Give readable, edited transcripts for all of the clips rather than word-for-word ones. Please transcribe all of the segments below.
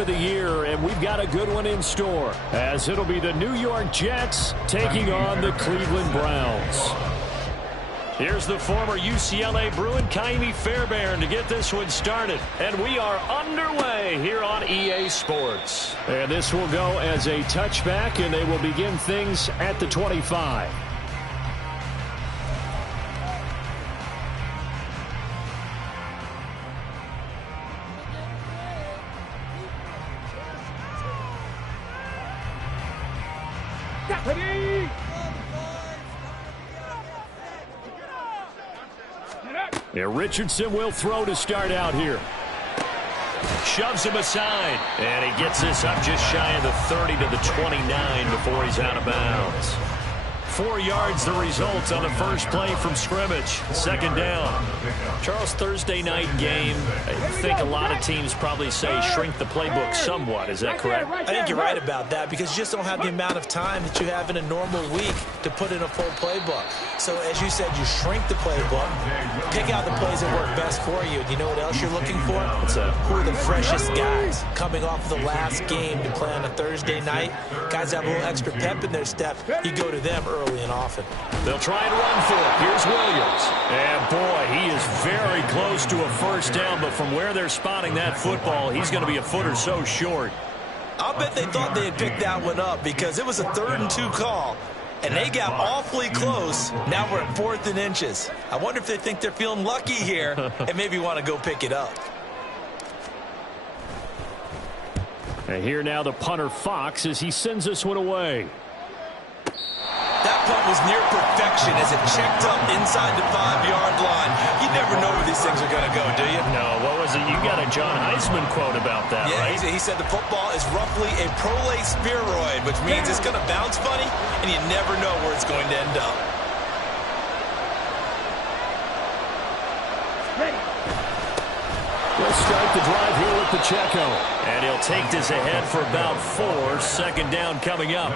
of the year, and we've got a good one in store, as it'll be the New York Jets taking on the Cleveland Browns. Here's the former UCLA Bruin, Kaimi Fairbairn, to get this one started. And we are underway here on EA Sports. And this will go as a touchback, and they will begin things at the 25. Yeah, Richardson will throw to start out here. Shoves him aside. And he gets this up just shy of the 30 to the 29 before he's out of bounds. 4 yards the result on the first play from scrimmage. Second down. Charles, Thursday night game, I think a lot of teams probably say shrink the playbook somewhat. Is that correct? I think you're right about that because you just don't have the amount of time that you have in a normal week to put in a full playbook. So as you said, you shrink the playbook, pick out the plays that work best for you. And you know what else you're looking for? Who are the freshest guys coming off of the last game to play on a Thursday night? Guys have a little extra pep in their step. You go to them early and often. They'll try and run for it. Here's Williams. And boy, he is very close to a first down, but from where they're spotting that football, he's going to be a foot or so short. I'll bet they thought they had picked that one up because it was a 3rd and 2 call, and they got awfully close. Now we're at 4th and inches. I wonder if they think they're feeling lucky here and maybe want to go pick it up. And here now the punter Fox as he sends this one away. That punt was near perfection as it checked up inside the 5-yard line. You never know where these things are going to go, do you? No, what was it? You got a John Heisman quote about that, yeah, right? He said the football is roughly a prolate spheroid, which means it's going to bounce funny, and you never know where it's going to end up. We'll start the drive here with Pacheco. And he'll take this ahead for about 4. Second down coming up.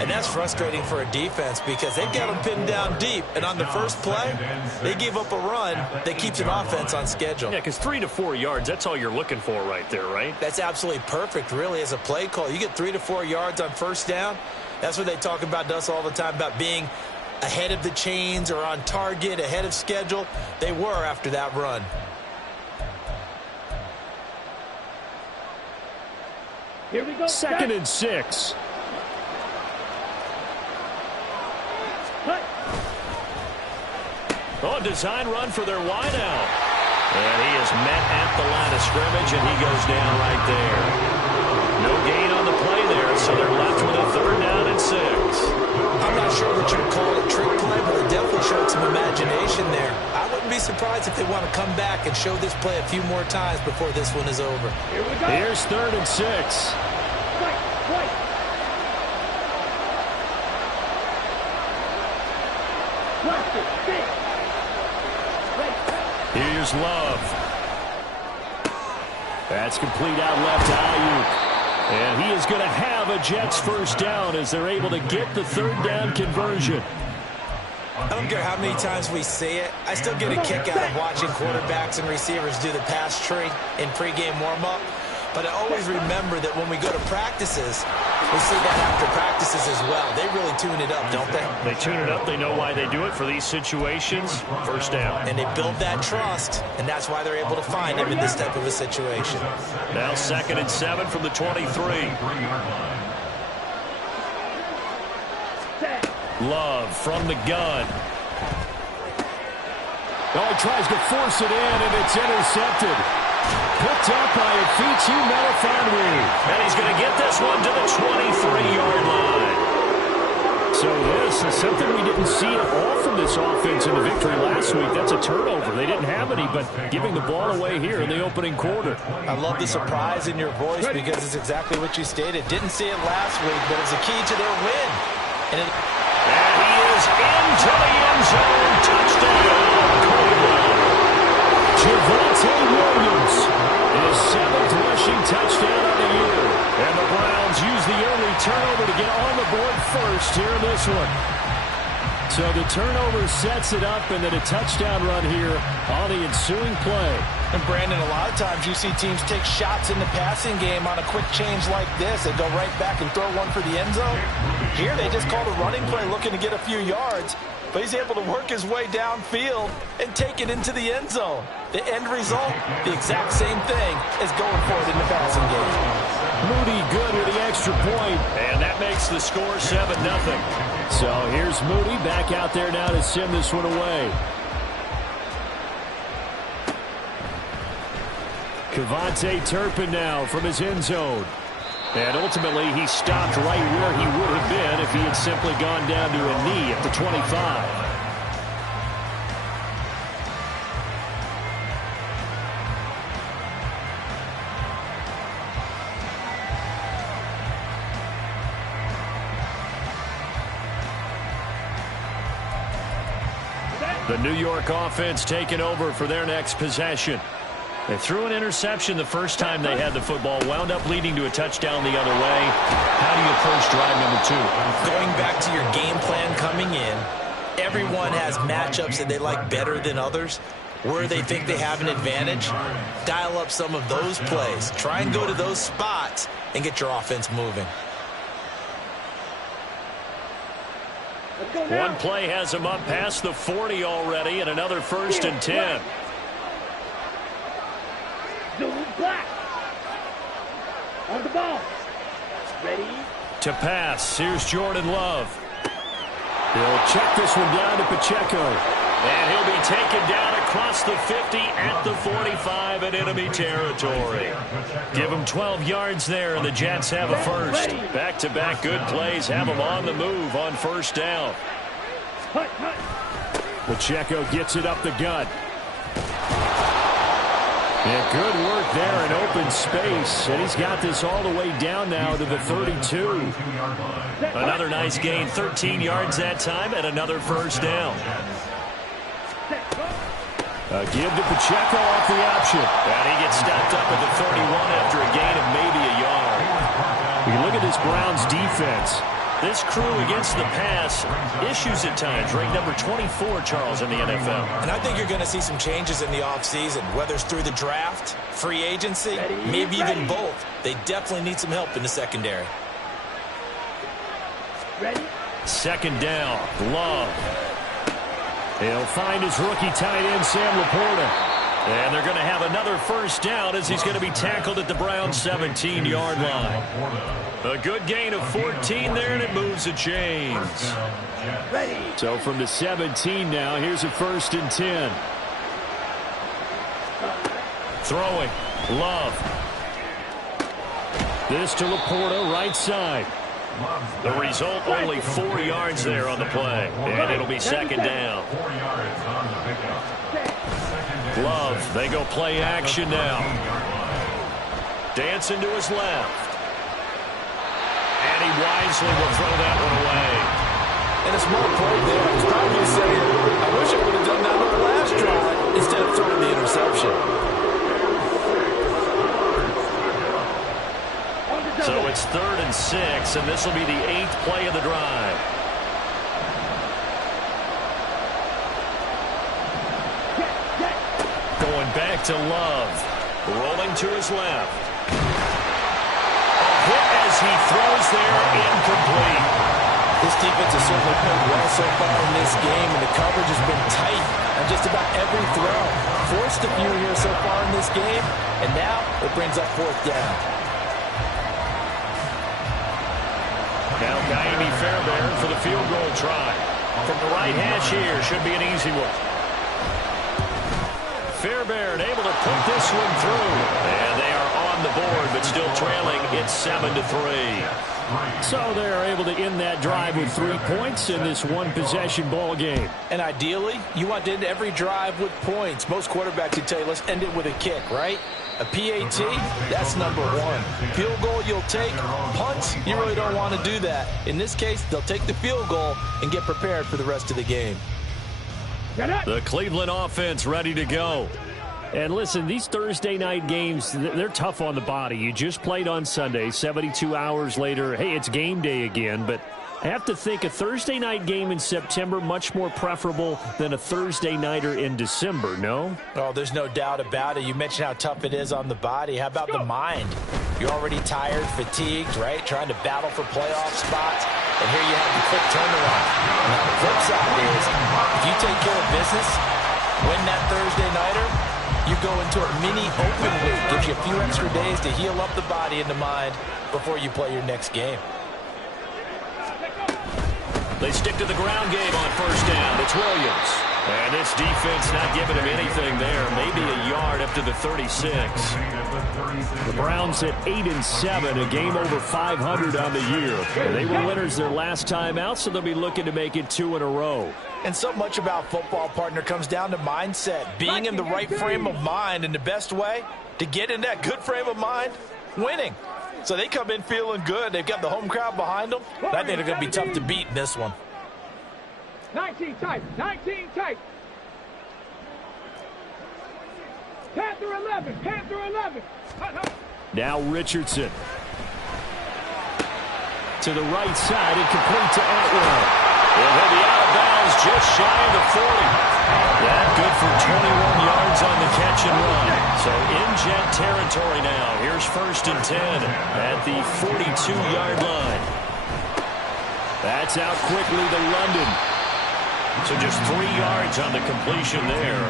And that's frustrating for a defense because they've got them pinned down deep. And on the first play, they gave up a run that keeps an offense on schedule. Yeah, because 3 to 4 yards, that's all you're looking for right there, right? That's absolutely perfect, really, as a play call. You get 3 to 4 yards on first down. That's what they talk about to us all the time, about being ahead of the chains or on target, ahead of schedule. They were after that run. Here we go. 2nd and 6. Oh, design run for their wideout. And he is met at the line of scrimmage, and he goes down right there. No gain on the play there, so they're left with a 3rd down and 6. I'm not sure what you'd call it trick play, but it definitely showed some imagination there. I wouldn't be surprised if they want to come back and show this play a few more times before this one is over. Here we go. Here's 3rd and 6. Right. Here's Love. That's complete out left to Ayuk. And he is going to have a Jets first down as they're able to get the 3rd down conversion. I don't care how many times we see it. I still get a kick out of watching quarterbacks and receivers do the pass tree in pregame warm-up. But I always remember that when we go to practices, we see that after practices as well. They really tune it up, don't they? They tune it up. They know why they do it for these situations. First down. And they build that trust, and that's why they're able to find him in this type of a situation. Now 2nd and 7 from the 23. Love from the gun. Oh, he tries to force it in, and it's intercepted. Picked up by Afichi Melifonwu. And he's going to get this one to the 23-yard line. So this is something we didn't see at all from this offense in the victory last week. That's a turnover. They didn't have any, but giving the ball away here in the opening quarter. I love the surprise in your voice because it's exactly what you stated. Didn't see it last week, but it's a key to their win. And he is into the end zone. Touchdown, Cleveland. Javonte Williams, his 7th rushing touchdown on the year. And the Browns use the early turnover to get on the board first here in this one. So the turnover sets it up, and then a touchdown run here on the ensuing play. And Brandon, a lot of times you see teams take shots in the passing game on a quick change like this. They go right back and throw one for the end zone. Here they just called a running play looking to get a few yards, but he's able to work his way downfield and take it into the end zone. The end result, the exact same thing as going for it in the passing game. Moody good with the extra point, and that makes the score 7-0. So here's Moody back out there now to send this one away. Kevontae Turpin now from his end zone. And ultimately, he stopped right where he would have been if he had simply gone down to a knee at the 25. The New York offense taking over for their next possession. They threw an interception the first time they had the football, wound up leading to a touchdown the other way. How do you approach drive number 2? Going back to your game plan coming in, everyone has matchups that they like better than others. Where they think they have an advantage, dial up some of those plays. Try and go to those spots and get your offense moving. One play has him up past the 40 already, and another 1st and 10. Black. On the ball. Ready? To pass, here's Jordan Love. He'll check this one down to Pacheco. And he'll be taken down across the 50 at the 45 in enemy territory. Give him 12 yards there, and the Jets have a first. Back-to-back good plays have them on the move on 1st down. Pacheco gets it up the gut. Yeah, good work there in open space, and he's got this all the way down now to the 32. Another nice gain, 13 yards that time, and another 1st down. Give to Pacheco off the option. And he gets stopped up at the 31 after a gain of maybe a yard. You look at this Browns defense. This crew against the pass, issues at times, ranked number 24, Charles, in the NFL. And I think you're going to see some changes in the offseason, whether it's through the draft, free agency, maybe even both. They definitely need some help in the secondary. Ready? 2nd down, Love. He'll find his rookie tight end, Sam Laporta. And they're going to have another 1st down as he's going to be tackled at the Browns' 17-yard line. A good gain of 14 there, and it moves the chains. Ready. So from the 17 now, here's a 1st and 10. Throwing, Love. This to Laporta, right side. The result, only 4 yards there on the play. And it'll be 2nd down. Love, they go play action now. Dancing to his left. And he wisely will throw that one away. And a smart play there. He's probably saying, I wish I would have done that on the last drive instead of throwing the interception. So it's 3rd and 6, and this will be the 8th play of the drive. Going back to Love. Rolling to his left. A hit as he throws there, incomplete. This defense has certainly played well so far in this game, and the coverage has been tight on just about every throw. Forced a few here so far in this game, and now it brings up 4th down. Now Kaimi Fairbairn for the field goal try. From the right hash here, should be an easy one. Fairbairn able to put this one through. And they are on the board, but still trailing. It's 7-3. So they're able to end that drive with 3 points in this one-possession ball game. And ideally, you want to end every drive with points. Most quarterbacks would tell you, let's end it with a kick, right? A PAT, that's number 1. Field goal you'll take. Punts, you really don't want to do that. In this case, they'll take the field goal and get prepared for the rest of the game. The Cleveland offense ready to go. And listen, these Thursday night games, they're tough on the body. You just played on Sunday, 72 hours later. Hey, it's game day again, but I have to think a Thursday night game in September much more preferable than a Thursday nighter in December, no? Oh, there's no doubt about it. You mentioned how tough it is on the body. How about the mind? You're already tired, fatigued, right? Trying to battle for playoff spots. And here you have the quick turnaround. Now, the flip side is, if you take care of business, win that Thursday nighter, you go into a mini open week. Gives you a few extra days to heal up the body and the mind before you play your next game. They stick to the ground game on first down. It's Williams. And this defense not giving him anything there. Maybe a yard up to the 36. The Browns at 8-7, a game over 500 on the year. And they were winners their last time out, so they'll be looking to make it 2 in a row. And so much about football, partner, comes down to mindset. Being in the right frame of mind, and the best way to get in that good frame of mind, winning. So they come in feeling good. They've got the home crowd behind them. I think they're going to be tough to beat in this one. 19 tight. 19 tight. Panther 11. Panther 11. Now Richardson. To the right side and complete to Atwell. He'll be out of bounds just shy of the 40. That good for 21 yards on the catch and run. So in jet territory now. Here's 1st and 10 at the 42-yard line. That's out quickly to London. So just 3 yards on the completion there.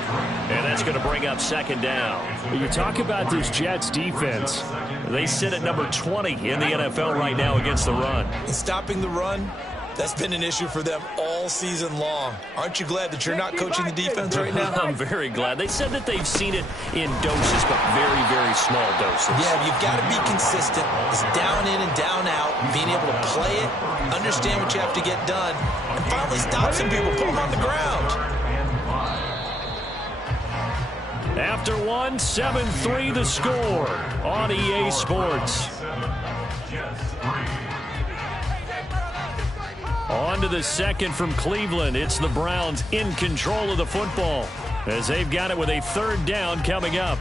And that's going to bring up 2nd down. You talk about this Jets defense. They sit at number 20 in the NFL right now against the run. And stopping the run, that's been an issue for them all season long. Aren't you glad that you're not coaching the defense right now? I'm very glad. They said that they've seen it in doses, but very, very small doses. Yeah, you've got to be consistent. It's down in and down out, being able to play it, understand what you have to get done, and finally stop some people, put them on the ground. After one, 7-3 the score on EA Sports. On to the second from Cleveland. It's the Browns in control of the football as they've got it with a 3rd down coming up.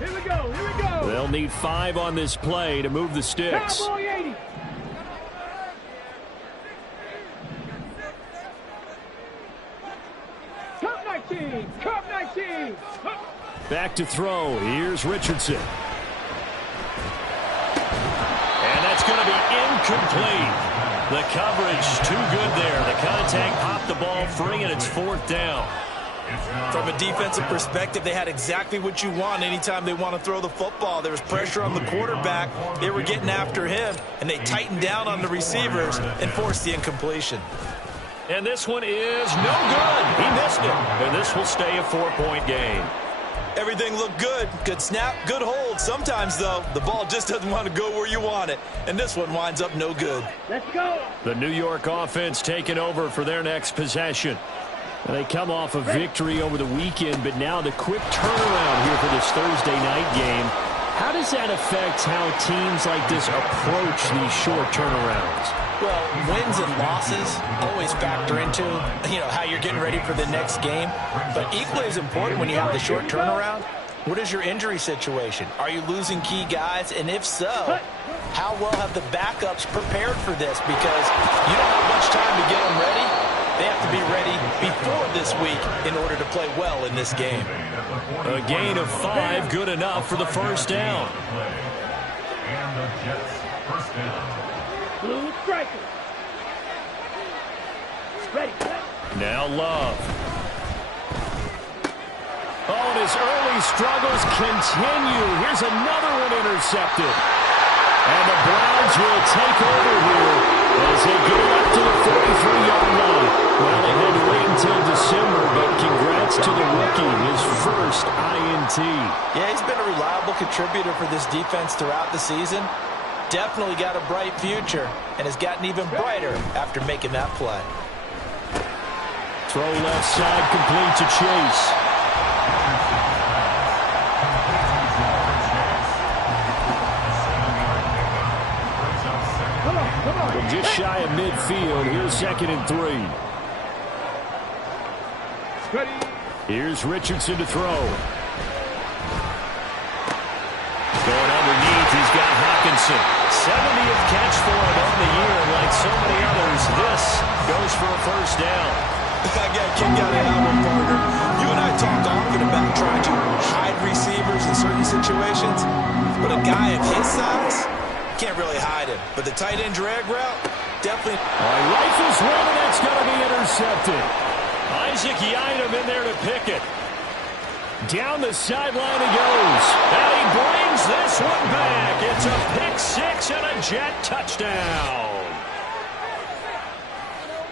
Here we go. Here we go. They'll need 5 on this play to move the sticks. Cowboy 80. Cup 19. Cup 19. Back to throw. Here's Richardson. And that's going to be incomplete. The coverage too good there. The contact popped the ball free, and it's 4th down. From a defensive perspective, they had exactly what you want anytime they want to throw the football. There was pressure on the quarterback. They were getting after him, and they tightened down on the receivers and forced the incompletion. And this one is no good. He missed it. And this will stay a 4-point game. Everything looked good. Good snap, good hold. Sometimes, though, the ball just doesn't want to go where you want it. And this one winds up no good. Let's go. The New York offense taking over for their next possession. They come off a victory over the weekend, but now the quick turnaround here for this Thursday night game. How does that affect how teams like this approach these short turnarounds? Well, wins and losses always factor into, how you're getting ready for the next game. But equally as important when you have the short turnaround, what is your injury situation? Are you losing key guys? And if so, how well have the backups prepared for this? Because you don't have much time to get them ready. They have to be ready before this week in order to play well in this game. A gain of 5, good enough for the 1st down. Blue striker. Ready. Now Love. Oh, and his early struggles continue. Here's another one intercepted. And the Browns will take over here as they get it up to the 43-yard line. Well, they had to wait until December, but congrats to the rookie, his first INT. Yeah, he's been a reliable contributor for this defense throughout the season. Definitely got a bright future and has gotten even brighter after making that play. Throw left side complete to Chase. From just shy of midfield, here's 2nd and 3. Ready. Here's Richardson to throw. Going underneath. Hawkinson. 70th catch for him on the year. And like so many others, this goes for a first down. I got a kick out of that one, partner. You and I talked often about trying to hide receivers in certain situations, but a guy of his size can't really hide him. But the tight end drag route, definitely. Rifles one, and that's going to be intercepted. Isaac Yiadom in there to pick it. Down the sideline he goes. And he brings this one back. It's a pick six and a Jet touchdown.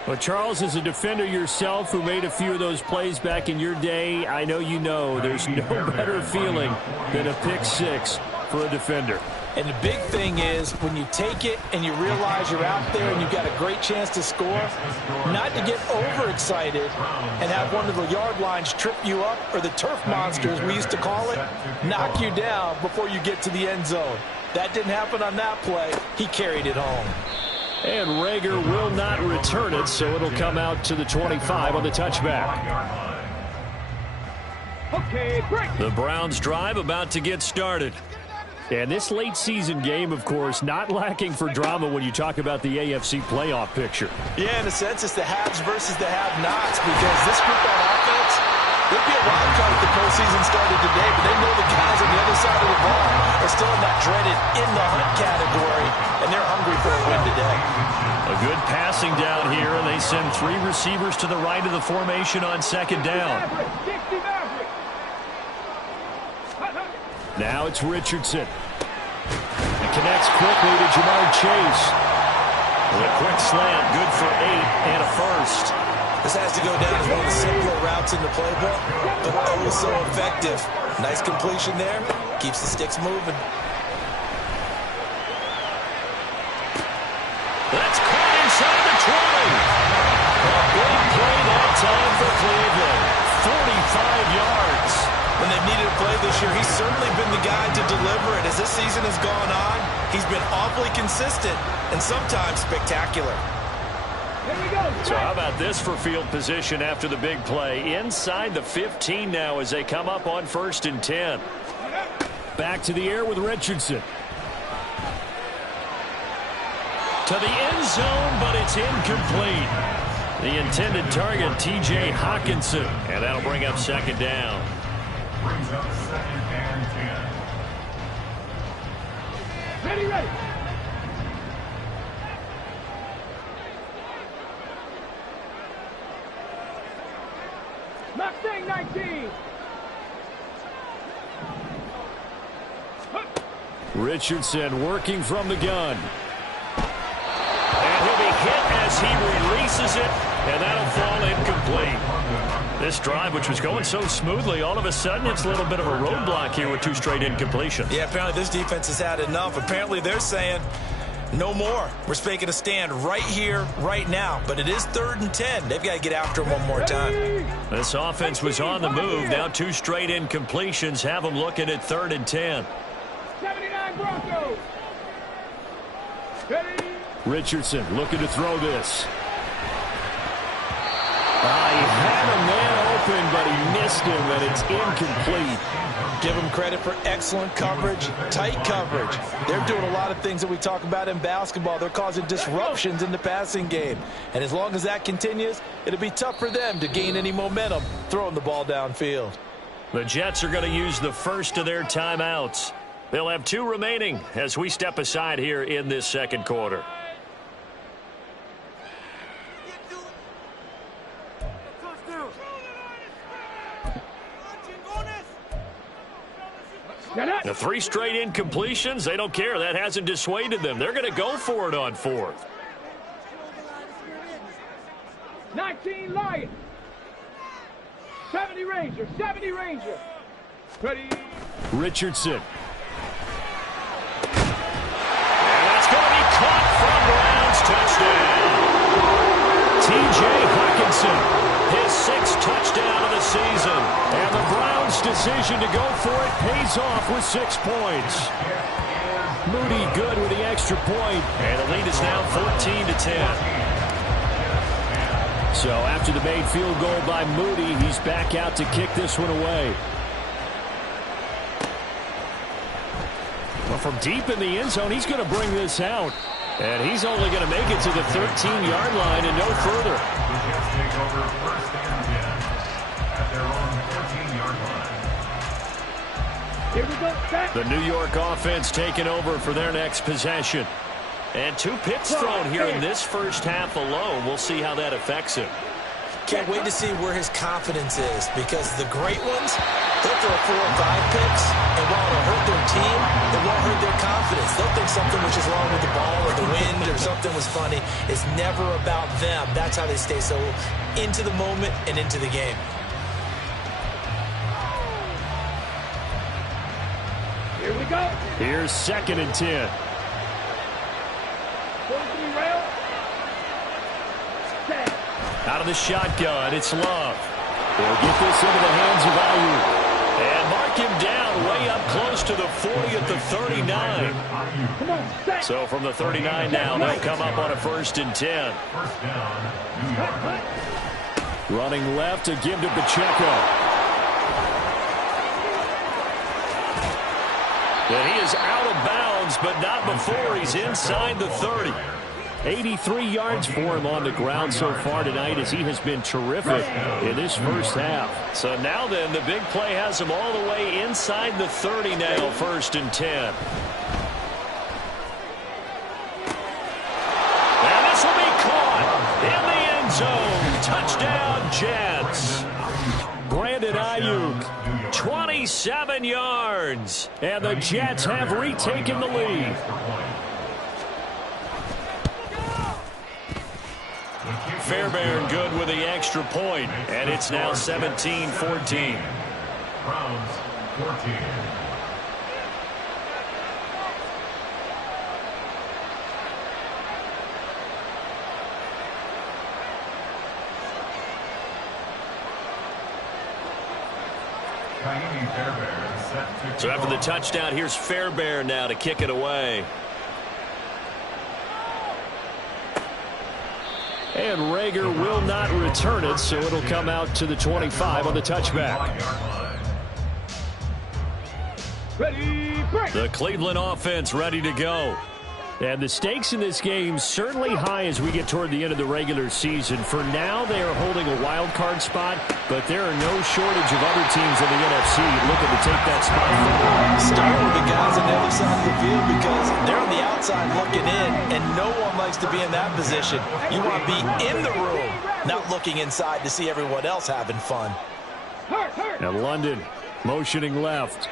Well, Charles, as a defender yourself who made a few of those plays back in your day, I know you know there's no better feeling than a pick six for a defender. And the big thing is when you take it and you realize you're out there and you've got a great chance to score, not to get overexcited and have one of the yard lines trip you up, or the turf monsters, we used to call it, knock you down before you get to the end zone. That didn't happen on that play. He carried it home. And Rager will not return it, so it'll come out to the 25 on the touchback. Okay, break. The Browns drive about to get started. And this late season game, of course, not lacking for drama when you talk about the AFC playoff picture. Yeah, in a sense, it's the haves versus the have-nots, because this group on offense, they'd be a wild card if the postseason started today, but they know the guys on the other side of the ball are still in that dreaded in-the-hunt category, and they're hungry for a win today. A good passing down here, and they send three receivers to the right of the formation on second down. Now it's Richardson. It connects quickly to Jamar Chase. With a quick slant, good for 8 and a first. This has to go down as one of the simpler routes in the playbook, but oh so effective. Nice completion there. Keeps the sticks moving. That's caught inside the 20. A big play that time for Cleveland. 45 yards. When they've needed a play this year, he's certainly been the guy to deliver it. As this season has gone on, he's been awfully consistent and sometimes spectacular. So how about this for field position after the big play? Inside the 15 now as they come up on 1st and 10. Back to the air with Richardson. To the end zone, but it's incomplete. The intended target, T.J. Hawkinson. And that'll bring up second down. Brings up 2nd and 10. Ready, ready. Mustang 19. Richardson working from the gun. And he'll be hit as he releases it, and that'll fall incomplete. This drive, which was going so smoothly, all of a sudden it's a little bit of a roadblock here with 2 straight incompletions. Yeah, apparently this defense has had enough. Apparently they're saying no more. We're making a stand right here, right now. But it is 3rd and 10. They've got to get after him one more time. This offense was on the move. Now 2 straight incompletions have them looking at 3rd and 10. 79 Broncos. Ready. Richardson looking to throw this. He had a man open, but he missed him, and it's incomplete. Give him credit for excellent coverage, tight coverage. They're doing a lot of things that we talk about in basketball. They're causing disruptions in the passing game. And as long as that continues, it'll be tough for them to gain any momentum throwing the ball downfield. The Jets are going to use the first of their timeouts. They'll have 2 remaining as we step aside here in this second quarter. The 3 straight incompletions, they don't care. That hasn't dissuaded them. They're going to go for it on 4th. 19 Lions. 70 Rangers. 70 Rangers. Ready. Richardson. And that's going to be caught from Browns. Touchdown. T.J. Hawkinson, his 6th touchdown of the season. And the Browns' decision to go for it pays off with 6 points. Moody good with the extra point. And the lead is now 14-10. So after the made field goal by Moody, he's back out to kick this one away. But from deep in the end zone, he's going to bring this out. And he's only going to make it to the 13-yard line and no further. Take over first and 10 at their own 14-yard line. Here we go. Set. The New York offense taking over for their next possession. And 2 picks thrown here in this first half alone. We'll see how that affects him. Can't wait to see where his confidence is, because the great ones, they'll throw 4 or 5 picks, and while it'll hurt their team, it won't hurt their confidence. They'll think something was just wrong with the ball or the wind or something was funny. It's never about them. That's how they stay so into the moment and into the game. Here we go. Here's 2nd and 10. Rail. Set. Out of the shotgun, it's Love. They'll get this into the hands of Ayuk. And mark him down way up close to the 40 at the 39. Come on, set. So from the 39 now, they'll come up on a 1st and 10. First down, New York. Running left to give to Pacheco. And he is out of bounds, but not before he's inside the 30. 83 yards for him on the ground so far tonight, as he has been terrific in this first half. So now then, the big play has him all the way inside the 30 now, 1st and 10. And this will be caught in the end zone. Touchdown, Jets. Brandon Ayuk, 27 yards. And the Jets have retaken the lead. Fairbairn good with the extra point, and it's now 17-14. Browns 14. So after the touchdown, here's Fairbairn now to kick it away. And Rager will not return it, so it'll come out to the 25 on the touchback. Ready, break. The Cleveland offense ready to go. And the stakes in this game certainly high as we get toward the end of the regular season. For now, they are holding a wild card spot, but there are no shortage of other teams in the NFC looking to take that spot. Start with the guys on the other side of the field, because they're on the outside looking in, and no one likes to be in that position. You want to be in the room, not looking inside to see everyone else having fun. And London motioning left.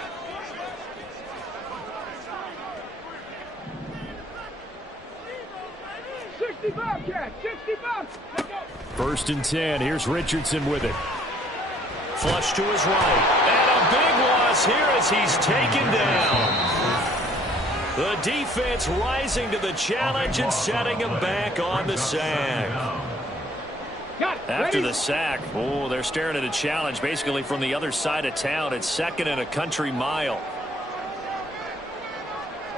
65 catch, 65. Let's go. 1st and 10. Here's Richardson with it. Flush to his right. And a big loss here as he's taken down. The defense rising to the challenge and setting him back on the sack. Got it. After Ready? the sack, oh, they're staring at a challenge basically from the other side of town. It's 2nd and a country mile.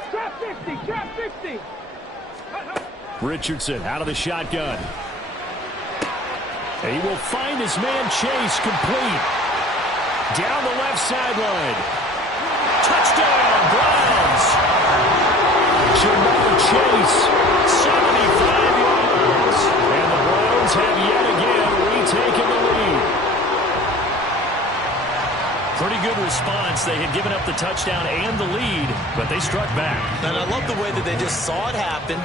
Trap 50, trap 50. Richardson out of the shotgun. And he will find his man Chase complete. Down the left sideline. Touchdown, Browns. Jamar Chase, 75 yards. And the Browns have yet again retaken the lead. Pretty good response. They had given up the touchdown and the lead, but they struck back. And I love the way that they just saw it happen.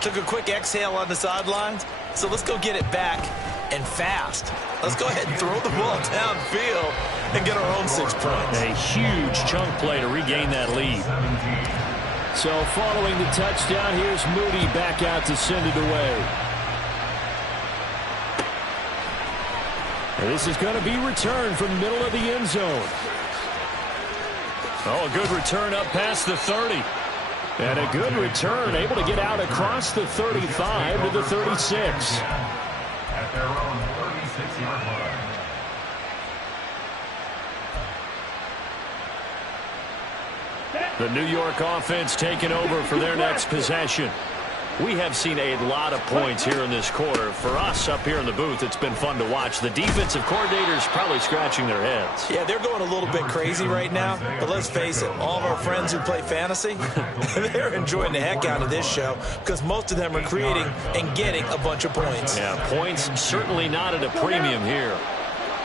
Took a quick exhale on the sidelines. So let's go get it back, and fast. Let's go ahead and throw the ball downfield and get our own 6 points. A huge chunk play to regain that lead. So following the touchdown, here's Moody back out to send it away. And this is going to be returned from the middle of the end zone. Oh, a good return up past the 30. And a good return, able to get out across the 35 to the 36. At their own 36-yard line. The New York offense taking over for their next possession. We have seen a lot of points here in this quarter. For us up here in the booth, it's been fun to watch. The defensive coordinators probably scratching their heads. Yeah, they're going a little bit crazy right now. But let's face it, all of our friends who play fantasy, they're enjoying the heck out of this show because most of them are creating and getting a bunch of points. Yeah, points certainly not at a premium here.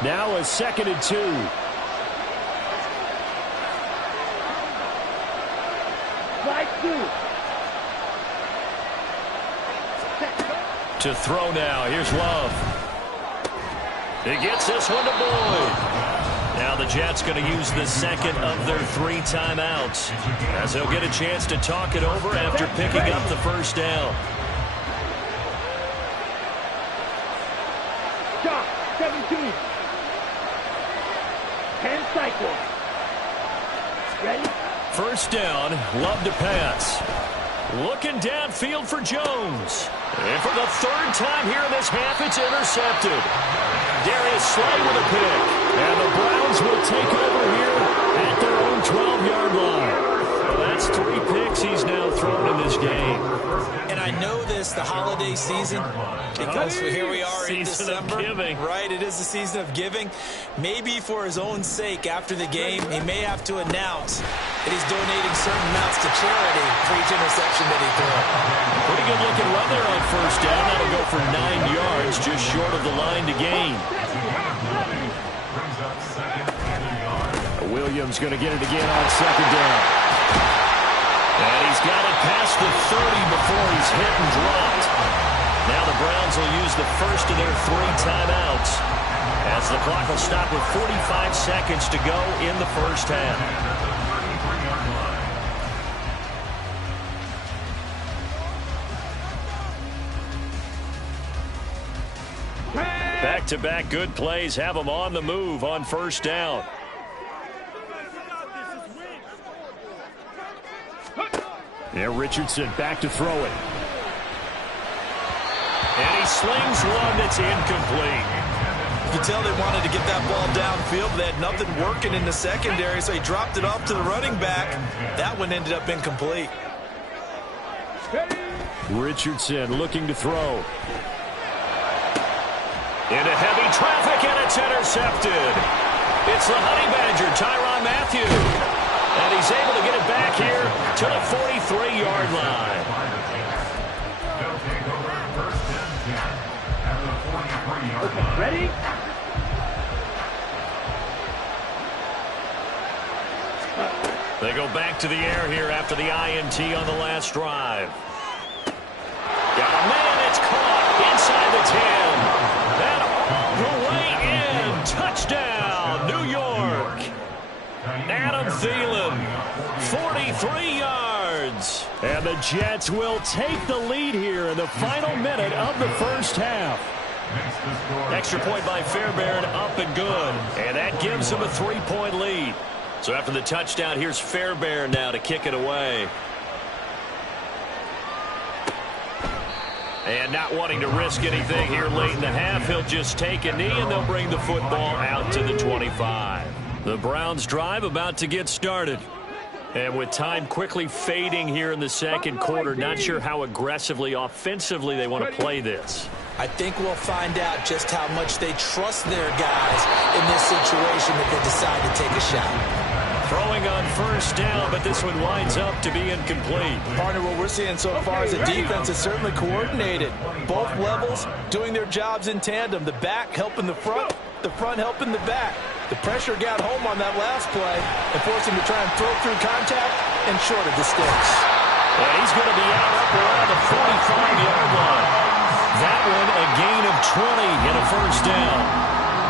Now a 2nd and 2. Slide 2. To throw now. Here's Love. He gets this one to Boyd. Now the Jets going to use the second of their 3 timeouts as they'll get a chance to talk it over after picking up the first down. Stop. 17. 10 cycles. Ready? First down. Love to pass. Looking downfield for Jones. And for the 3rd time here in this half, it's intercepted. Darius Slay with a pick. And the Browns will take over here at their own 12-yard line. Well, that's 3 picks he's now thrown in this game. And I know this, the holiday season, because here we are in December. Season of giving. Right, it is the season of giving. Maybe for his own sake after the game, he may have to announce that he's donating certain amounts to charity for each interception that he threw. Pretty good looking run there on first down. That'll go for 9 yards, just short of the line to gain. Williams going to get it again on 2nd down. And he's got it past the 30 before he's hit and dropped. Now the Browns will use the first of their 3 timeouts as the clock will stop with 45 seconds to go in the first half. Back-to-back good plays have them on the move on first down. Yeah, Richardson back to throw it. And he slings one that's incomplete. You can tell they wanted to get that ball downfield, but they had nothing working in the secondary, so he dropped it off to the running back. That one ended up incomplete. Richardson looking to throw. Into heavy traffic, and it's intercepted. It's the Honey Badger, Tyrann Mathieu. And he's able to get it back here to the 43-yard line. Okay, ready? They go back to the air here after the INT on the last drive. Got a man, it's caught inside the 10. And away in, touchdown, New York. Adam Thielen, 43 yards. And the Jets will take the lead here in the final minute of the first half. Extra point by Fairbairn, up and good. And that gives them a 3-point lead. So after the touchdown, here's Fairbairn now to kick it away. And not wanting to risk anything here late in the half, he'll just take a knee and they'll bring the football out to the 25. The Browns drive about to get started. And with time quickly fading here in the second quarter, not sure how aggressively, offensively they want to play this. I think we'll find out just how much they trust their guys in this situation if they decide to take a shot. Throwing on first down, but this one winds up to be incomplete. Partner, what we're seeing so far is the defense is certainly coordinated. Both levels doing their jobs in tandem. The back helping the front helping the back. The pressure got home on that last play and forced him to try and throw through contact and short of the sticks. And he's going to be out up around the 45-yard line. That one a gain of 20 and a first down.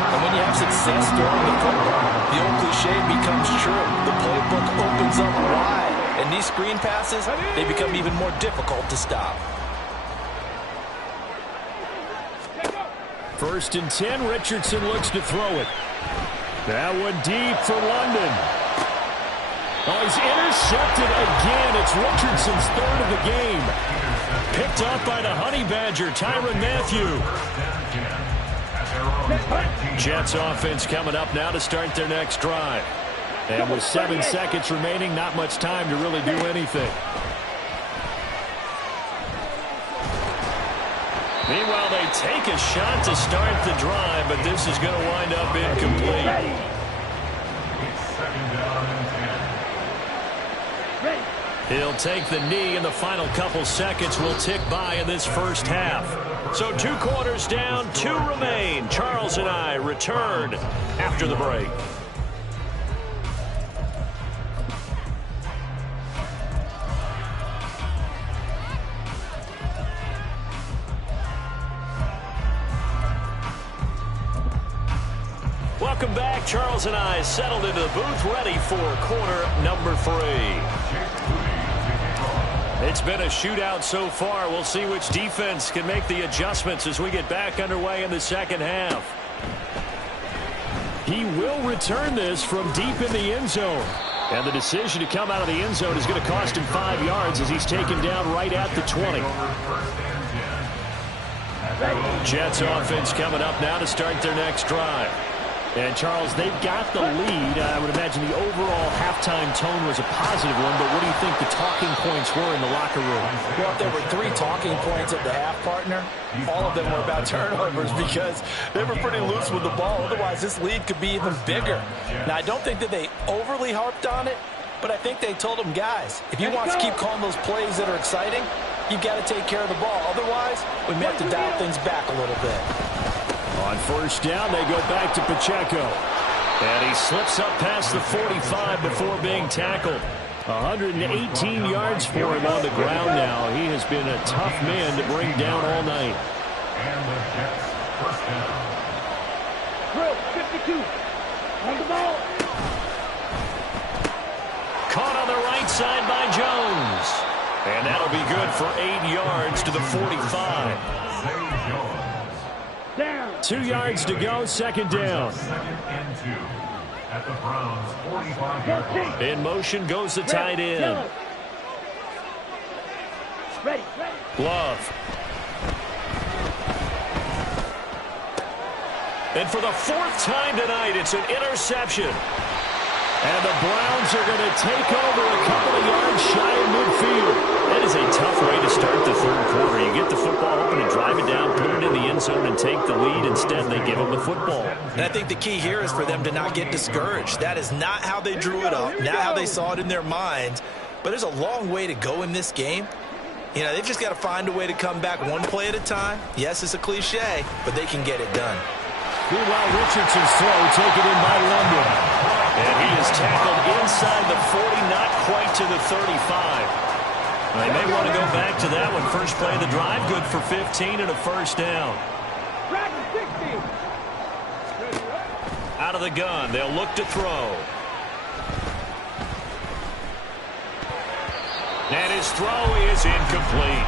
And when you have success throwing the football, the old cliche becomes true. The playbook opens up wide. And these screen passes, they become even more difficult to stop. First and 10, Richardson looks to throw it. That one deep for London. Oh, he's intercepted again. It's Richardson's 3rd of the game. Picked up by the Honey Badger, Tyrann Mathieu. Jets offense coming up now to start their next drive. And with 7 seconds remaining, not much time to really do anything. Meanwhile, they take a shot to start the drive, but this is going to wind up incomplete. It's second down and 10. Ready. He'll take the knee, and the final couple seconds will tick by in this first half. So 2 quarters down, 2 remain. Charles and I return after the break. Welcome back. Charles and I settled into the booth, ready for quarter number 3. It's been a shootout so far. We'll see which defense can make the adjustments as we get back underway in the second half. He will return this from deep in the end zone. And the decision to come out of the end zone is going to cost him 5 yards as he's taken down right at the 20. Jets offense coming up now to start their next drive. And, Charles, they've got the lead. I would imagine the overall halftime tone was a positive one, but what do you think the talking points were in the locker room? Well, if there were 3 talking points at the half, partner, all of them were about turnovers because they were pretty loose with the ball. Otherwise, this lead could be even bigger. Now, I don't think that they overly harped on it, but I think they told them, guys, if you want to keep calling those plays that are exciting, you've got to take care of the ball. Otherwise, we may have to dial things back a little bit. On first down, they go back to Pacheco. And he slips up past the 45 before being tackled. 118 yards for him on the ground now. He has been a tough man to bring down all night. And the Jets first down. Drill, 52. On the ball. Caught on the right side by Jones. And that'll be good for 8 yards to the 45. Zay Jones. Down. 2 yards to go, second down. Second and 2 at the Browns' 45-yard line. In motion goes the tight end. Yellow. Ready. Glove. And for the 4th time tonight, it's an interception. And the Browns are going to take over a couple of yards shy of midfield. That is a tough way to start the 3rd quarter. You get the football open and drive it down, put it in the end zone, and take the lead. Instead, they give them the football. And I think the key here is for them to not get discouraged. That is not how they drew it up, not how they saw it in their minds. But there's a long way to go in this game. You know, they've just got to find a way to come back one play at a time. Yes, it's a cliche, but they can get it done. Meanwhile, Richardson's throw taken in by London. And he is tackled inside the 40, not quite to the 35. They may want to go back to that one. First play of the drive, good for 15 and a first down. Out of the gun, they'll look to throw. And his throw is incomplete.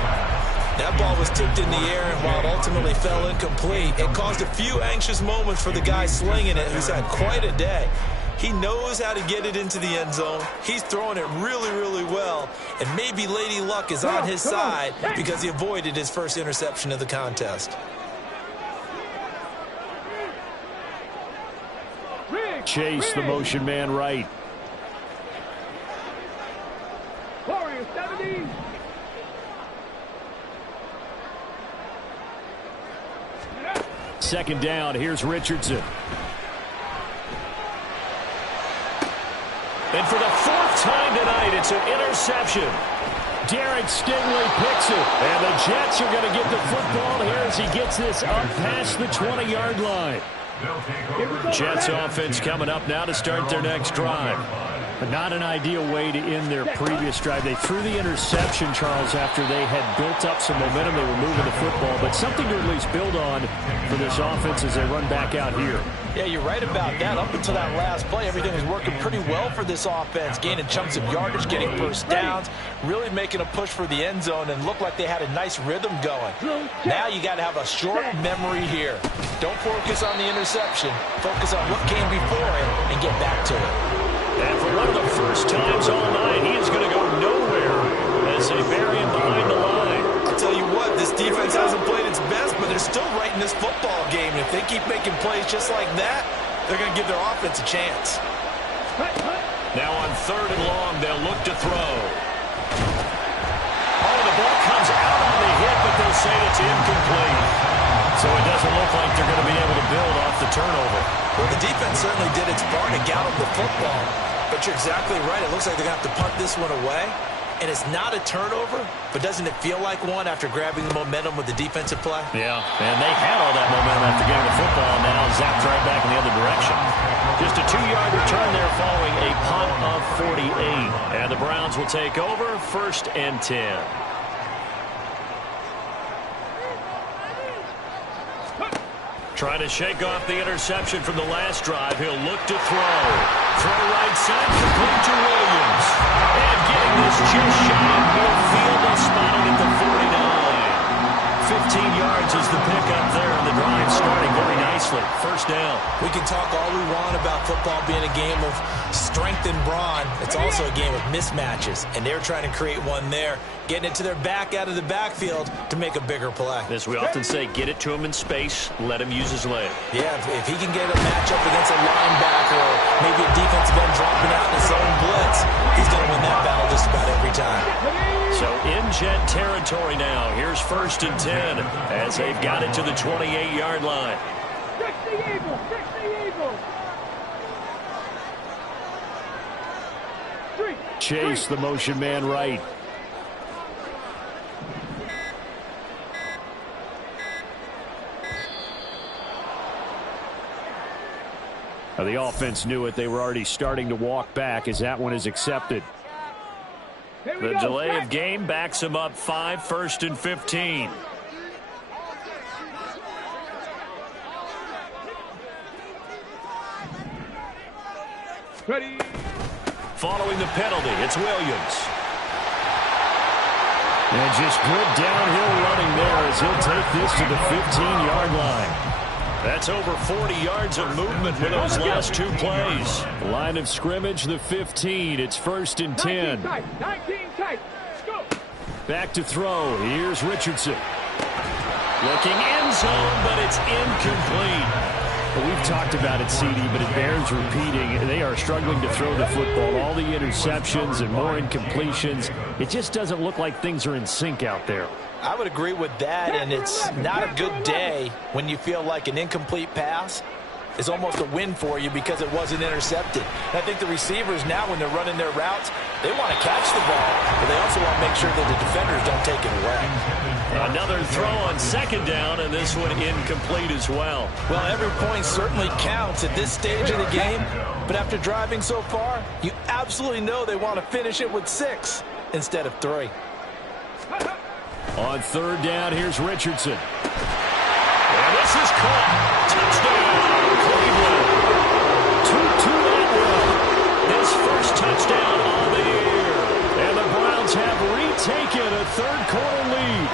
That ball was tipped in the air, and while it ultimately fell incomplete, it caused a few anxious moments for the guy slinging it, who's had quite a day. He knows how to get it into the end zone. He's throwing it really, really well. And maybe Lady Luck is on his side because he avoided his first interception of the contest. Chase, the motion man, right. Warrior 70. Second down, here's Richardson. And for the 4th time tonight, it's an interception. Derek Stingley picks it. And the Jets are going to get the football here as he gets this up past the 20-yard line. Jets offense coming up now to start their next drive. But not an ideal way to end their previous drive. They threw the interception, Charles, after they had built up some momentum. They were moving the football, but something to at least build on for this offense as they run back out here. Yeah, you're right about that. Up until that last play, everything was working pretty well for this offense, gaining chunks of yardage, getting first downs, really making a push for the end zone, and looked like they had a nice rhythm going. Now you got to have a short memory here. Don't focus on the interception. Focus on what came before it and get back to it. And for one of the first times all night, he is going to go nowhere as they bury him behind the line. I'll tell you what, this defense hasn't played its best, but they're still right in this football game. And if they keep making plays just like that, they're going to give their offense a chance. Now on 3rd and long, they'll look to throw. Oh, the ball comes out on the hit, but they'll say it's incomplete. So it doesn't look like they're going to be able to build off the turnover. Well, the defense certainly did its part to gallop the football. But you're exactly right. It looks like they're going to have to punt this one away. And it's not a turnover, but doesn't it feel like one after grabbing the momentum with the defensive play? Yeah, and they had all that momentum after getting the football, and now zapped right back in the other direction. Just a 2-yard return there following a punt of 48. And the Browns will take over 1st and 10. Trying to shake off the interception from the last drive. He'll look to throw. Throw right side, complete to Williams. And getting this just shy of midfield, they'll spot it at the 49. 15 yards is the pickup there, and the drive starting very nicely. 1st down. We can talk all we want about football being a game of strength and brawn. It's also a game of mismatches, and they're trying to create one there, getting it to their back out of the backfield to make a bigger play. As we often say, get it to him in space, let him use his leg. Yeah, if he can get a matchup against a linebacker or maybe a defensive end dropping out in his own blitz, he's going to win that battle just about every time. So in Jet territory now. Here's 1st and 10 as they've got it to the 28-yard line. Fix the Eagles! Fix the Eagles! Chase the motion man right. Now the offense knew it. They were already starting to walk back as that one is accepted. The delay of game backs him up 5, 1st and 15. Ready. Following the penalty, it's Williams. And just good downhill running there as he'll take this to the 15-yard line. That's over 40 yards of movement with those last 2 plays. Line of scrimmage, the 15. It's 1st and 10. 19 tight. Go. Back to throw. Here's Richardson. Looking end zone, but it's incomplete. Well, we've talked about it, CD, but it bears repeating. They are struggling to throw the football. All the interceptions and more incompletions. It just doesn't look like things are in sync out there. I would agree with that, and it's not a good day when you feel like an incomplete pass is almost a win for you because it wasn't intercepted. And I think the receivers now, when they're running their routes, they want to catch the ball, but they also want to make sure that the defenders don't take it away. Another throw on 2nd down, and this one incomplete as well. Well, every point certainly counts at this stage of the game, but after driving so far, you absolutely know they want to finish it with 6 instead of 3. On 3rd down, here's Richardson. And this is caught. Touchdown, Cleveland. To that run. His first touchdown on the year. And the Browns have retaken a 3rd-quarter lead.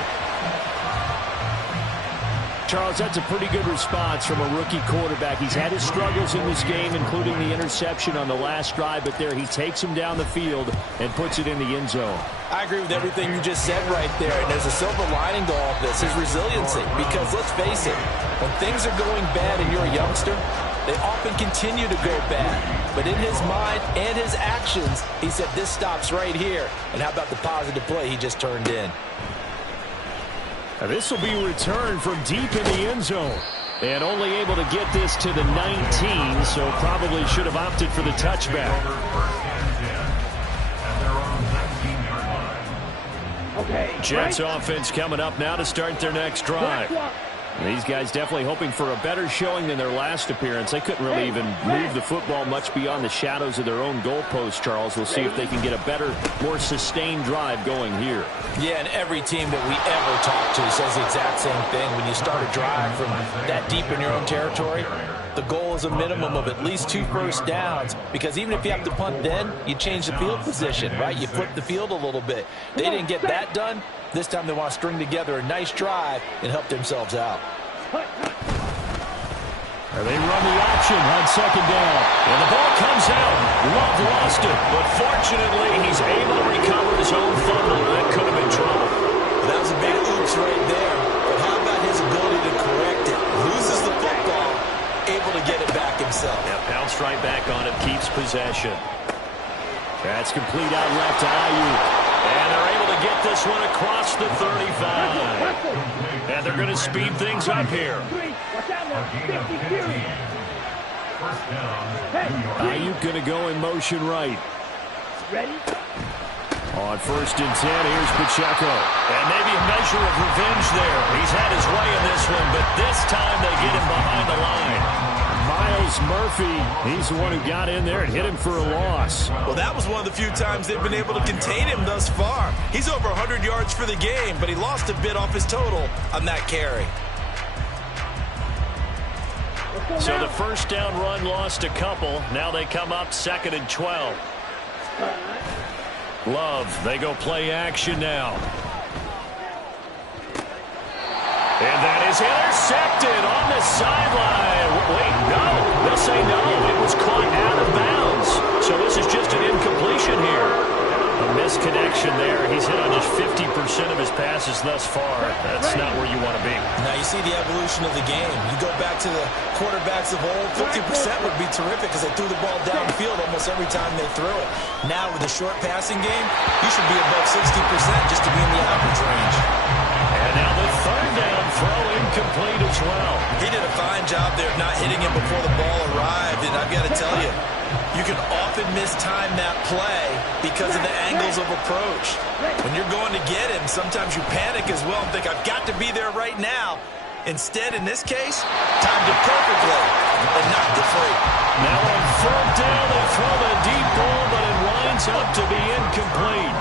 Charles, that's a pretty good response from a rookie quarterback. He's had his struggles in this game, including the interception on the last drive, but there he takes him down the field and puts it in the end zone. I agree with everything you just said right there, and there's a silver lining to all of this, his resiliency, because let's face it, when things are going bad and you're a youngster, they often continue to go bad. But in his mind and his actions, he said this stops right here. And how about the positive play he just turned in? Now this will be returned from deep in the end zone. And only able to get this to the 19, so probably should have opted for the touchback. Okay. Jets offense coming up now to start their next drive. These guys definitely hoping for a better showing than their last appearance. They couldn't really even move the football much beyond the shadows of their own goalpost, Charles. We'll see if they can get a better, more sustained drive going here. Yeah, and every team that we ever talk to says the exact same thing. When you start a drive from that deep in your own territory, the goal is a minimum of at least 2 first downs, because even if you have to punt then, you change the field position, right? You flip the field a little bit. They didn't get that done. This time they want to string together a nice drive and help themselves out. They run the option on 2nd down. And the ball comes out. Love lost it, but fortunately he's able to recover his own fumble. That could have been trouble. That was a big oops right there. But how about his ability to correct it? Loses the football, able to get it back himself. Yeah, bounced right back on it, keeps possession. That's complete out left to Ayuk. And they're able to to get this one across the 35. And they're going to speed things up here. Ayuk going to go in motion right. Ready? On 1st and 10, here's Pacheco. And maybe a measure of revenge there. He's had his way in this one, but this time they get him behind the line. Miles Murphy, he's the one who got in there and hit him for a loss. Well, that was one of the few times they've been able to contain him thus far. He's over 100 yards for the game, but he lost a bit off his total on that carry. So the first down run lost a couple. Now they come up 2nd and 12. Love, they go play action now. And that is intercepted on the sideline. Wait, no. They'll say no. It was caught out of bounds. So this is just an incompletion here. A misconnection there. He's hit on just 50% of his passes thus far. That's not where you want to be. Now you see the evolution of the game. You go back to the quarterbacks of old, 50% would be terrific because they threw the ball downfield almost every time they threw it. Now with the short passing game, you should be above 60% just to be in the average range. And now the 3rd down throw incomplete as well. He did a fine job there of not hitting him before the ball arrived, and I've got to tell you, you can often mistime that play because of the angles of approach. When you're going to get him, sometimes you panic as well and think, I've got to be there right now. Instead, in this case, timed it perfectly and knocked it free. Now on 3rd down, they throw the deep ball, but it winds up to be incomplete.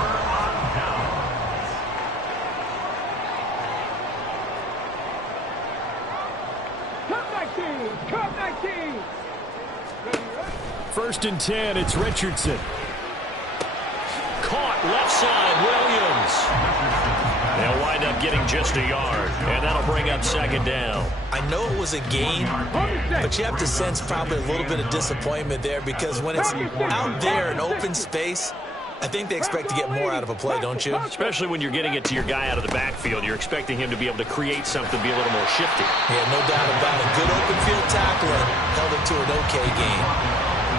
Come 19! 1st and 10, it's Richardson. Caught left side, Williams. They'll wind up getting just a yard, and that'll bring up 2nd down. I know it was a gain, but you have to sense probably a little bit of disappointment there because when it's out there in open space, I think they expect to get more out of a play, don't you? Especially when you're getting it to your guy out of the backfield. You're expecting him to be able to create something, be a little more shifty. Yeah, no doubt about it. Good open field tackling held it to an okay game.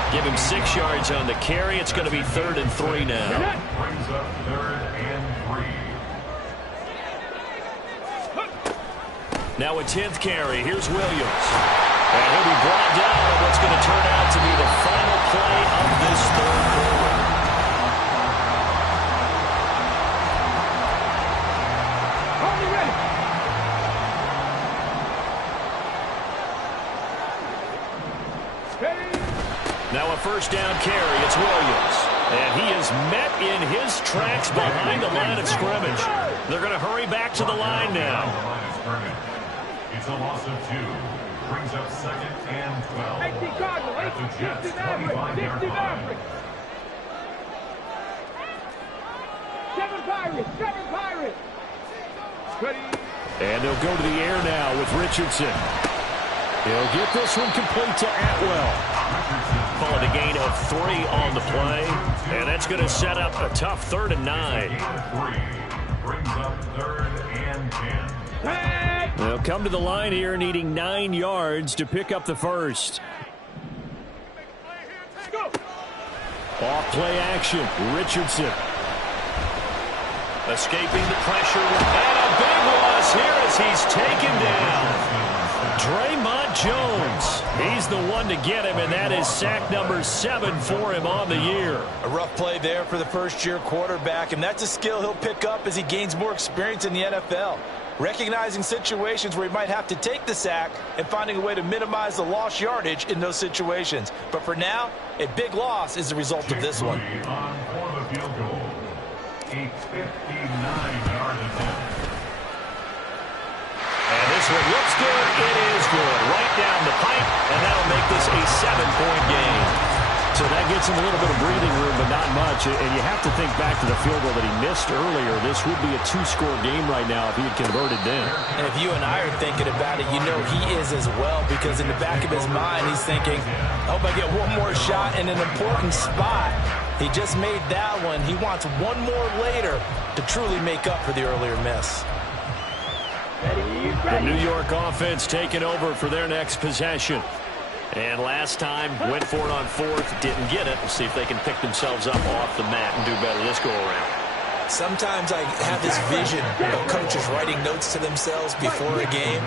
Give him 6 yards on the carry. It's going to be 3rd and 3 now. Brings up 3rd and 3. Now a 10th carry. Here's Williams. And he'll be brought down on what's going to turn out to be the final play of this 3rd quarter. Now a 1st down carry. It's Williams. And he is met in his tracks behind the line of scrimmage. They're going to hurry back to the line now. It's a loss of 2. Brings up 2nd and 12. At the Jets' 25-yard line. 7 Pirates! 7 Pirates! And they'll go to the air now with Richardson. He'll get this one complete to Atwell. Call it a gain of 3 on the play. And that's going to set up a tough 3rd and 9. Brings up 3rd and 10. They'll come to the line here needing 9 yards to pick up the first. Off play action. Richardson. Escaping the pressure. And a big loss here as he's taken down. Draymond Jones. He's the one to get him, and that is sack number 7 for him on the year. A rough play there for the first-year quarterback, and that's a skill he'll pick up as he gains more experience in the NFL. Recognizing situations where he might have to take the sack and finding a way to minimize the lost yardage in those situations. But for now, a big loss is the result of this one. On for the field goal. A 59-yard attempt. And this one looks good. It is good. Right down the pipe, and that'll make this a 7-point game. So that gets him a little bit of breathing room, but not much. And you have to think back to the field goal that he missed earlier. This would be a 2-score game right now if he had converted then. And if you and I are thinking about it, you know he is as well, because in the back of his mind, he's thinking, I hope I get one more shot in an important spot. He just made that one. He wants one more later to truly make up for the earlier miss. The New York offense taking over for their next possession. And last time, went for it on 4th, didn't get it. We'll see if they can pick themselves up off the mat and do better this go-around. Sometimes I have this vision of coaches writing notes to themselves before a game,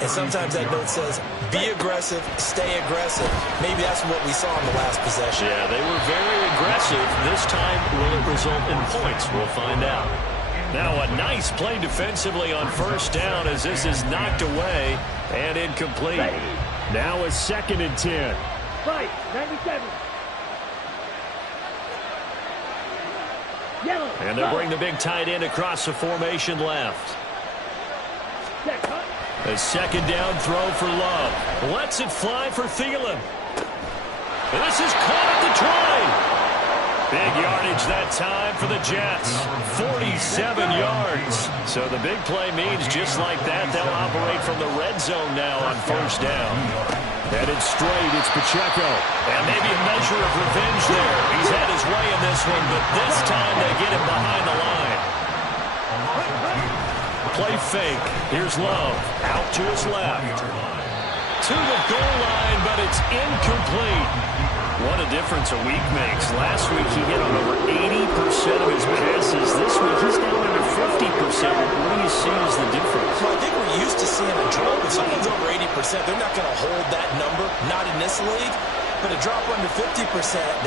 and sometimes that note says, be aggressive, stay aggressive. Maybe that's what we saw in the last possession. Yeah, they were very aggressive. This time, will it result in points? We'll find out. Now a nice play defensively on first down as this is knocked away and incomplete. Now a 2nd and 10. Right, 97. Yellow. And they'll bring the big tight end across the formation left. A 2nd down throw for Love. Lets it fly for Thielen. This is caught at the 20. Big yardage that time for the Jets. 47 yards. So the big play means just like that, they'll operate from the red zone now on first down. Headed straight, it's Pacheco. And maybe a measure of revenge there. He's had his way in this one, but this time they get him behind the line. Play fake. Here's Love. Out to his left. To the goal line, but it's incomplete. What a difference a week makes. Last week he hit on over 80% of his passes. This week he's down under 50%. What do you see as the difference? Well, I think we're used to seeing a drop. If someone's over 80%, they're not going to hold that number, not in this league. But a drop under 50%,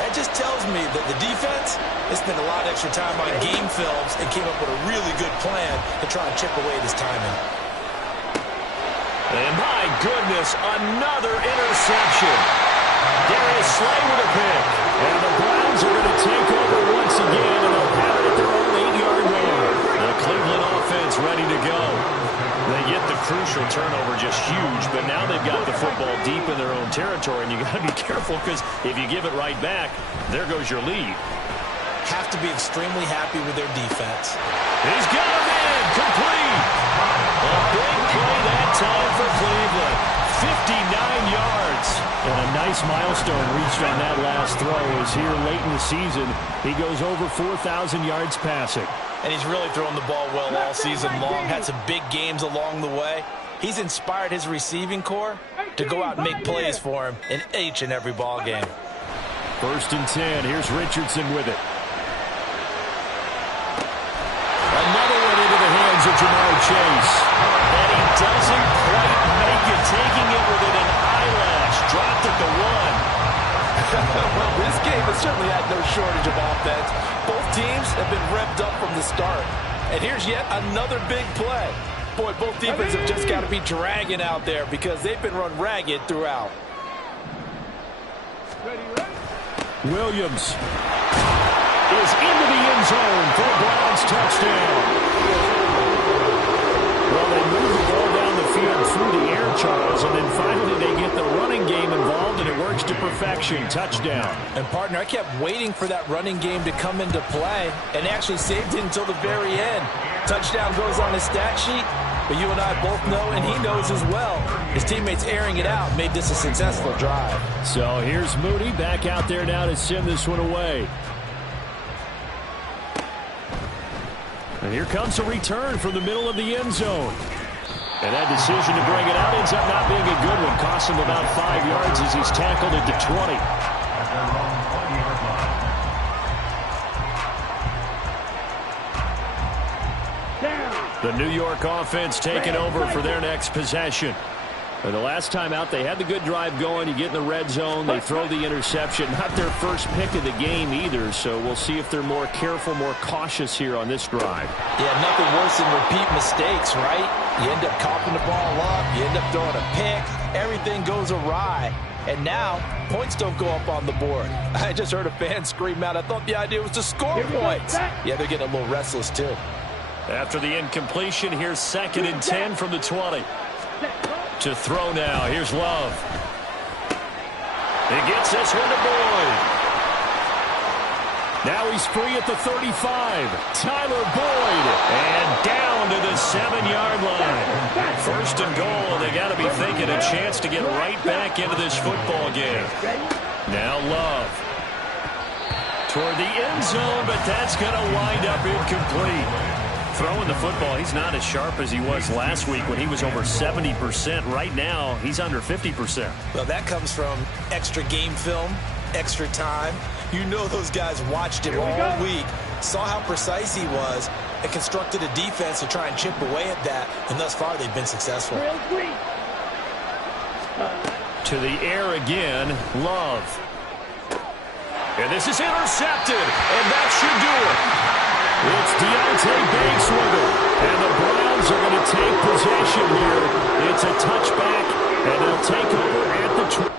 that just tells me that the defense has spent a lot of extra time on game films and came up with a really good plan to try and chip away at his timing. And my goodness, another interception. Darius Slay with a pick. And the Browns are going to take over once again, and they'll have it at their own 8-yard line. The Cleveland offense ready to go. They get the crucial turnover, just huge, but now they've got the football deep in their own territory, and you got to be careful because if you give it right back, there goes your lead. Have to be extremely happy with their defense. He's got a man, complete. A big play that time for Cleveland. 59 yards. And a nice milestone reached on that last throw as here late in the season, he goes over 4,000 yards passing. And he's really thrown the ball well all season long. Had some big games along the way. He's inspired his receiving corps to go out and make plays for him in each and every ball game. 1st and 10. Here's Richardson with it. Another one into the hands of Jamar Chase. And he doesn't quite make it, taking it within an eyelash. Dropped at the 1. Well, this game has certainly had no shortage of offense. Both teams have been revved up from the start. And here's yet another big play. Boy, both defenses have just got to be dragging out there because they've been run ragged throughout. Williams is into the end zone for a Browns touchdown. Well, they move the ball down the field through the air, Charles, and then finally they get the running game involved, and it works to perfection. Touchdown. And, partner, I kept waiting for that running game to come into play and actually saved it until the very end. Touchdown goes on his stat sheet, but you and I both know, and he knows as well, his teammates airing it out made this a successful drive. So here's Moody back out there now to send this one away. And here comes a return from the middle of the end zone. And that decision to bring it out ends up not being a good one. Costs him about 5 yards as he's tackled at the 20. The New York offense taking over for their next possession. And the last time out, they had the good drive going. You get in the red zone, they throw the interception. Not their first pick of the game either, so we'll see if they're more careful, more cautious here on this drive. Yeah, nothing worse than repeat mistakes, right? You end up coughing the ball up, you end up throwing a pick, everything goes awry. And now, points don't go up on the board. I just heard a fan scream out, I thought the idea was to score points. Yeah, they're getting a little restless too. After the incompletion, here's 2nd and 10 from the 20. To throw now. Here's Love. He gets this one to Boyd. Now he's free at the 35. Tyler Boyd. And down to the 7-yard line. 1st and goal, and they got to be thinking a chance to get right back into this football game. Now Love. Toward the end zone, but that's going to wind up incomplete. Throwing the football, he's not as sharp as he was last week when he was over 70%. Right now, he's under 50%. Well, that comes from extra game film, extra time. You know those guys watched him all week, saw how precise he was, and constructed a defense to try and chip away at that, and thus far they've been successful. To the air again, Love. And this is intercepted, and that should do it. It's Deontay Banks with it, and the Browns are going to take possession here. It's a touchback, and they'll take over at the